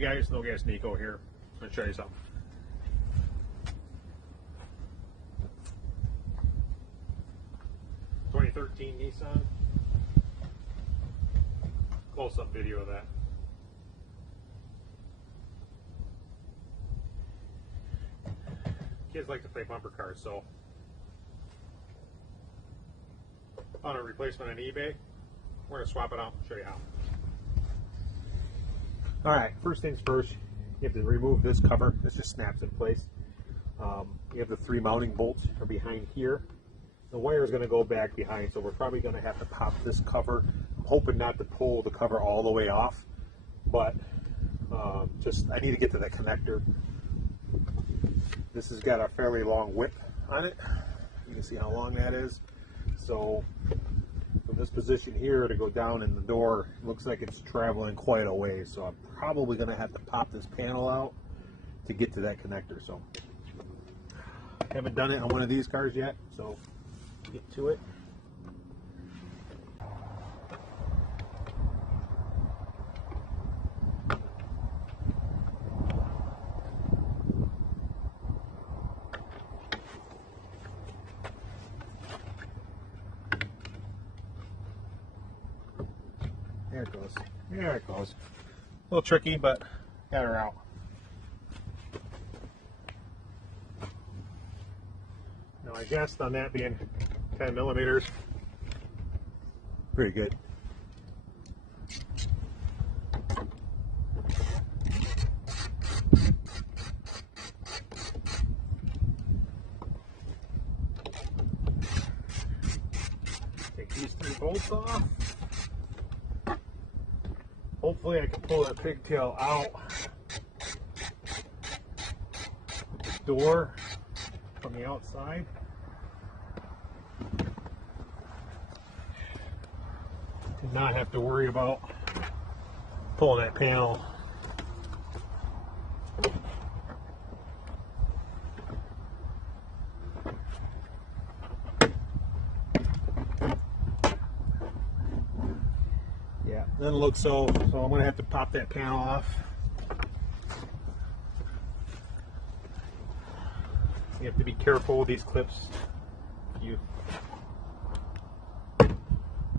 Hey guys, No Gas Nico here. I'm going to show you something. (2013) Nissan. Close-up video of that. Kids like to play bumper cars, so found a replacement on eBay. We're going to swap it out and show you how. Alright, first things first, you have to remove this cover. This just snaps in place. You have the 3 mounting bolts are behind here. The wire is going to go back behind, so we're probably going to have to pop this cover. I'm hoping not to pull the cover all the way off, but I need to get to the connector. This has got a fairly long whip on it. You can see how long that is. So from this position here to go down in the door, it looks like it's traveling quite a way. So I'm probably going to have to pop this panel out to get to that connector. So I haven't done it on one of these cars yet, so get to it. There it goes. There it goes. A little tricky, but got her out. Now I guessed on that being 10 millimeters. Pretty good. Take these 3 bolts off. Hopefully I can pull that pigtail out with the door from the outside. Did not have to worry about pulling that panel. Yeah, doesn't look so I'm going to have to pop that panel off. You have to be careful with these clips. You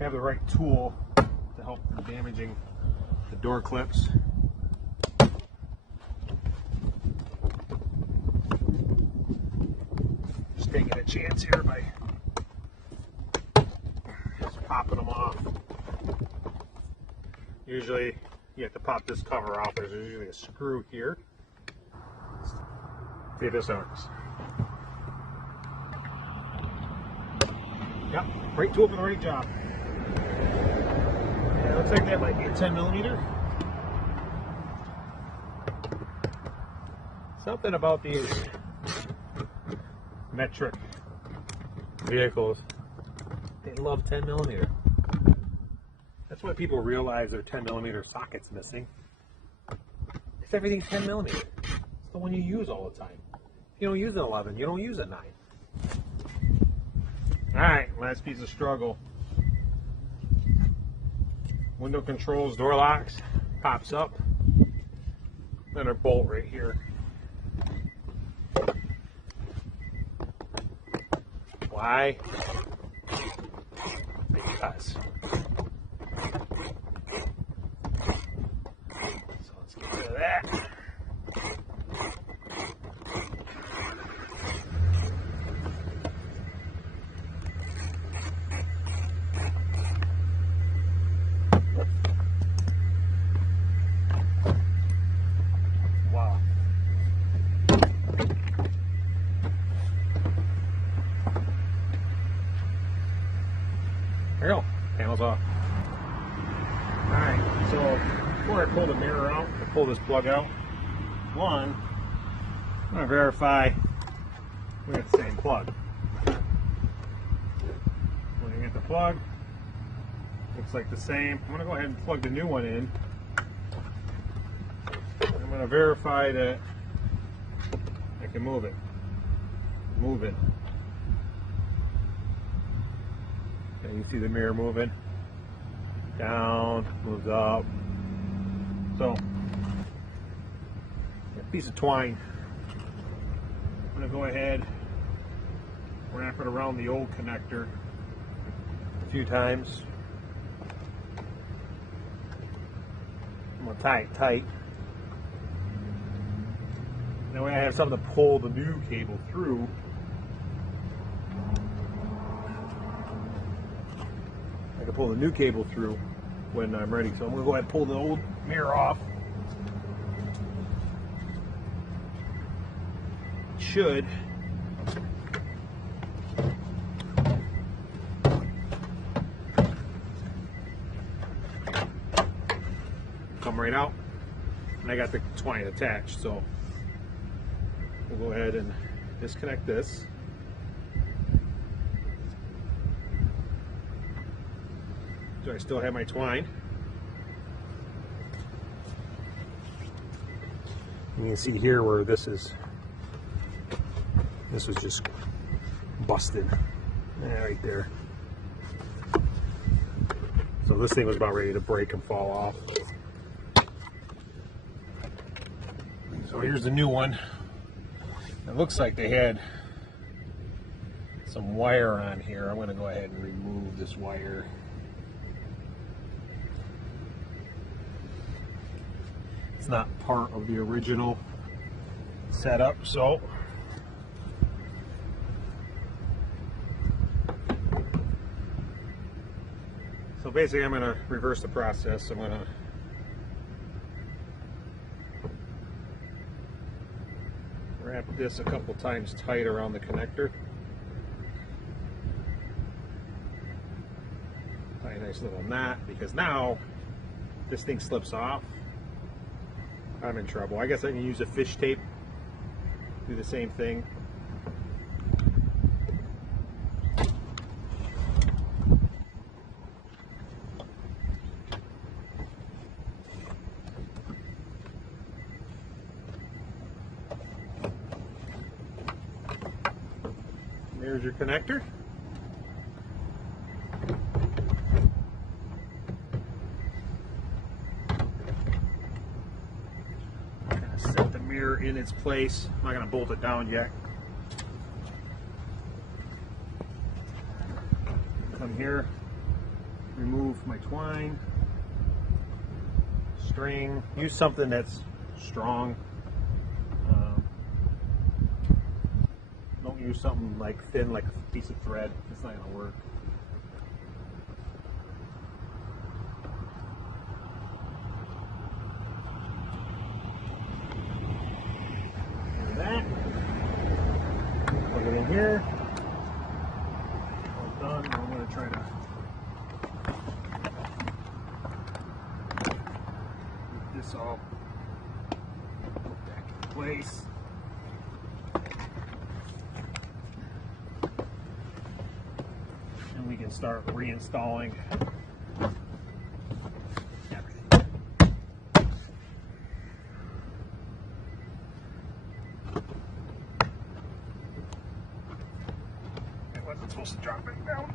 have the right tool to help from damaging the door clips. Just taking a chance here by just popping them off. Usually you have to pop this cover off. There's usually a screw here. See if this works. Yep, right tool for the right job. Yeah, looks like that might be a 10 millimeter. Something about these metric vehicles, they love 10 millimeter. That's why people realize their 10 millimeter socket's missing. If everything's 10 millimeter, it's the one you use all the time. If you don't use an 11, you don't use a 9. Alright, last piece of struggle. Window controls, door locks, pops up. Then a bolt right here. Why? Because. So let's get rid of that. Wow. There you go. Panel's off. Alright, so before I pull the mirror out, I pull this plug out. One, I'm going to verify we got the same plug. Looking at the plug, looks like the same. I'm going to go ahead and plug the new one in. I'm going to verify that I can move it. Move it. And you see the mirror moving. Down, moves up. So, piece of twine. I'm going to go ahead, wrap it around the old connector a few times. I'm going to tie it tight. That way I have something to pull the new cable through. I can pull the new cable through when I'm ready. So I'm going to go ahead and pull the old mirror off. Should come right out, and I got the twine attached, so we'll go ahead and disconnect this. So I still have my twine. You can see here where this was just busted. Yeah, right there. So this thing was about ready to break and fall off. So here's the new one. It looks like they had some wire on here. I'm going to go ahead and remove this wire. It's not part of the original setup, so basically I'm going to reverse the process. I'm going to wrap this a couple times tight around the connector. Tie a nice little knot, because now this thing slips off, I'm in trouble. I guess I can use a fish tape, do the same thing. There's your connector. I'm going to set the mirror in its place. I'm not going to bolt it down yet. Come here, remove my twine, string. Use something that's strong. Don't use something like thin, like a piece of thread. It's not going to work. Like that. Plug it in here. All done. Now I'm going to try to get this all back in place. We can start reinstalling everything. It wasn't supposed to drop it down.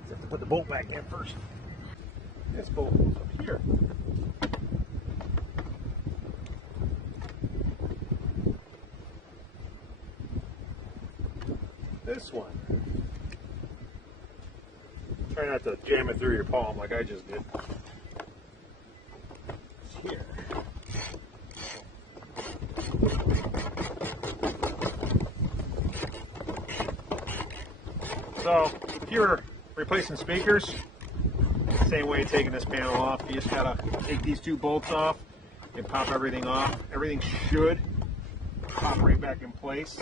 Just have to put the bolt back in first. This bolt goes up here. This one. Try not to jam it through your palm like I just did. It's here. So, if you're replacing speakers, same way of taking this panel off. You just gotta take these two bolts off and pop everything off. Everything should pop right back in place,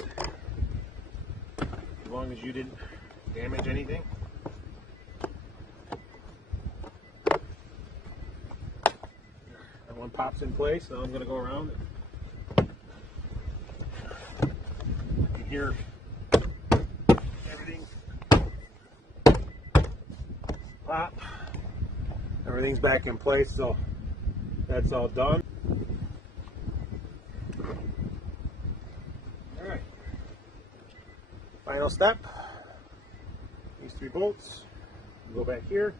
as long as you didn't damage anything. That one pops in place. Now I'm going to go around it. You can hear everything pop. Everything's back in place, so that's all done. Alright. Final step. These three bolts. Go back here.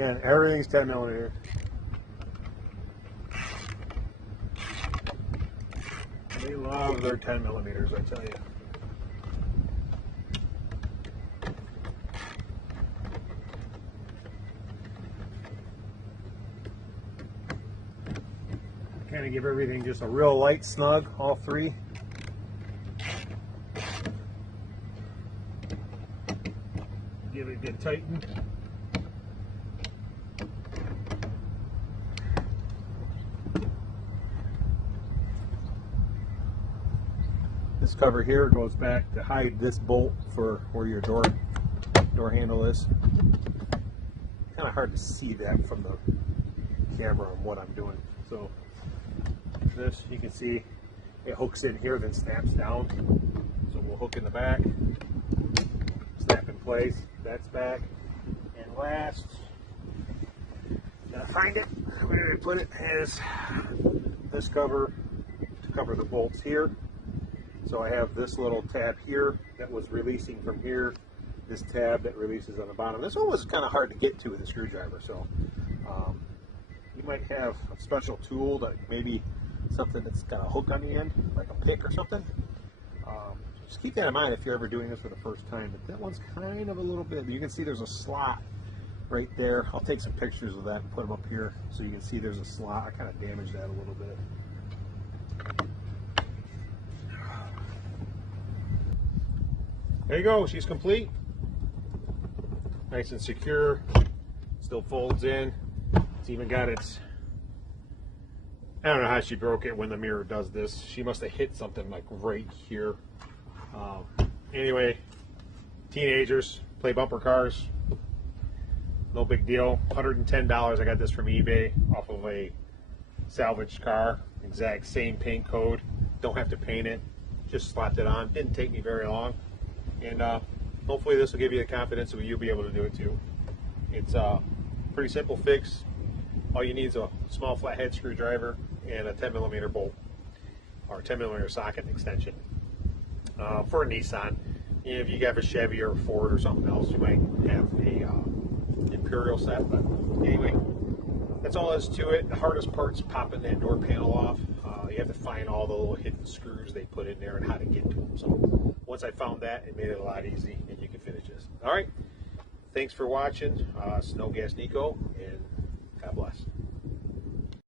Again, everything's 10 millimeter. They love their 10 millimeters, I tell you. Kind of give everything just a real light snug, all three. Give it a good tighten. This cover here goes back to hide this bolt for where your door handle is. Kind of hard to see that from the camera on what I'm doing. So this, you can see it hooks in here, then snaps down. So we'll hook in the back, snap in place, that's back. And last, gotta find it, where did I put it, is this cover to cover the bolts here. So I have this little tab here that was releasing from here, this tab that releases on the bottom. This one was kind of hard to get to with a screwdriver, so you might have a special tool that maybe something that's got a hook on the end, like a pick or something. Just keep that in mind if you're ever doing this for the first time. But that one's kind of a little bit, you can see there's a slot right there. I'll take some pictures of that and put them up here so you can see there's a slot. I kind of damaged that a little bit. There you go, she's complete. Nice and secure, still folds in. It's even got its, I don't know how she broke it when the mirror does this. She must have hit something like right here. Anyway, teenagers play bumper cars. No big deal. $110. I got this from eBay off of a salvaged car. Exact same paint code. Don't have to paint it. Just slapped it on. Didn't take me very long. And hopefully this will give you the confidence that you'll be able to do it too. It's a pretty simple fix. All you need is a small flathead screwdriver and a 10 millimeter bolt or 10 millimeter socket extension for a Nissan. And if you have a Chevy or a Ford or something else, you might have a Imperial set. But anyway, that's all there is to it. The hardest part's popping that door panel off. You have to find all the little hidden screws they put in there and how to get to them. So once I found that, it made it a lot easy, and you can finish this. All right. Thanks for watching. Snow Gas Nico, and God bless.